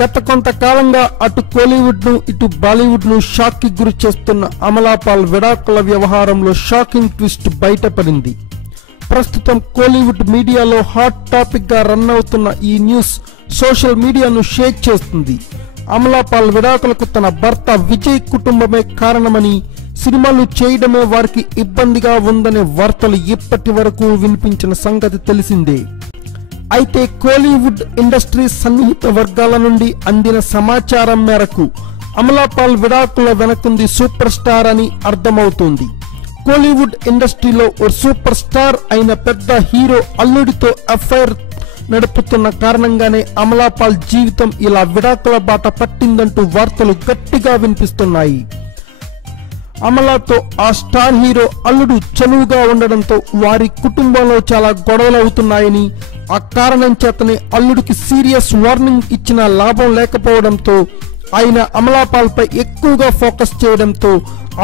గత కొంతకాలంగా అటు కోలీవుడ్ ను ఇటు బాలీవుడ్ ను షాక్ కి గురి చేస్తున్న అమలా పాల్ విడాకుల వ్యవహారంలో షాకింగ్ ట్విస్ట్ బయటపడింది. ప్రస్తుతం కోలీవుడ్ మీడియాలో హాట్ టాపిక్ గా రన్ అవుతున్న ఈ న్యూస్ సోషల్ మీడియాను షేక్ చేస్తుంది. అమలా పాల్ విడాకులకు తన భర్త విజయ్ కుటుంబమే కారణమని, సినిమాలు చేయడమే వారికి ఇబ్బందిగా ఉందనే వార్తలు ఇప్పటి వరకు వినిపించిన సంగతి తెలిసిందే. అయితే కోలీవుడ్ ఇండస్ట్రీ సన్నిహిత వర్గాల నుండి అందిన సమాచారం మేరకు అమలా పాల్ విడాకుల వెనకుంది సూపర్ స్టార్ అని అర్థమవుతోంది. కోలీవుడ్ ఇండస్ట్రీలో ఓ సూపర్ స్టార్ అయిన పెద్ద హీరో అల్లుడితో అఫైర్ నడుపుతున్న కారణంగానే అమలా పాల్ జీవితం ఇలా విడాకుల బాట పట్టిందంటూ వార్తలు గట్టిగా వినిపిస్తున్నాయి. అమలాతో ఆ స్టార్ హీరో అల్లుడు చనువుగా ఉండడంతో వారి కుటుంబంలో చాలా గొడవలు అవుతున్నాయని, ఆ కారణం చేతనే అల్లుడికి సీరియస్ వార్నింగ్ ఇచ్చిన లాభం లేకపోవడంతో ఆయన అమలా పాల్ పై ఎక్కువగా ఫోకస్ చేయడంతో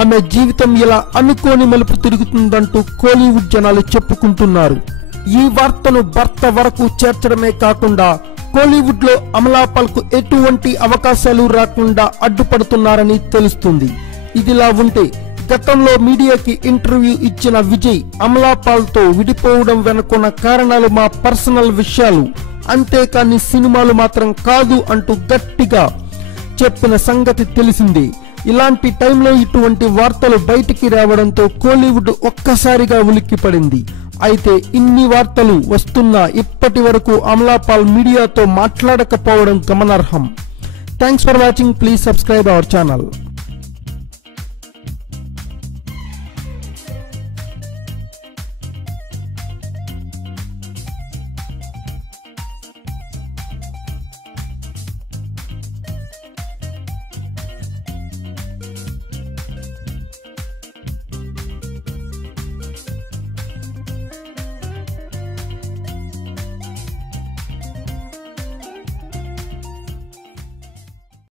ఆమె జీవితం ఇలా అనుకోని మలుపు తిరుగుతుందంటూ కోలీవుడ్ జనాలు చెప్పుకుంటున్నారు. ఈ వార్తను భర్త వరకు చేర్చడమే కాకుండా కోలీవుడ్ లో అమలా పాల్ కు ఎటువంటి అవకాశాలు రాకుండా అడ్డుపడుతున్నారని తెలుస్తుంది. ఇదిలా ఉంటే గతంలో మీడియాకి ఇంటర్వ్యూ ఇచ్చిన విజయ్ అమలా పాల్ తో విడిపోవడం వెనుకున్న కారణాలు మా పర్సనల్ విషయాలు, అంతేకాని సినిమాలు మాత్రం కాదు అంటూ గట్టిగా చెప్పిన సంగతి తెలిసిందే. ఇలాంటి టైంలో ఇటువంటి వార్తలు బయటికి రావడంతో కోలీవుడ్ ఒక్కసారిగా ఉలిక్కిపడింది. అయితే ఇన్ని వార్తలు వస్తున్నా ఇప్పటి వరకు అమలా పాల్ మీడియాతో మాట్లాడకపోవడం గమనార్హం. Thanks for watching. Please subscribe our channel.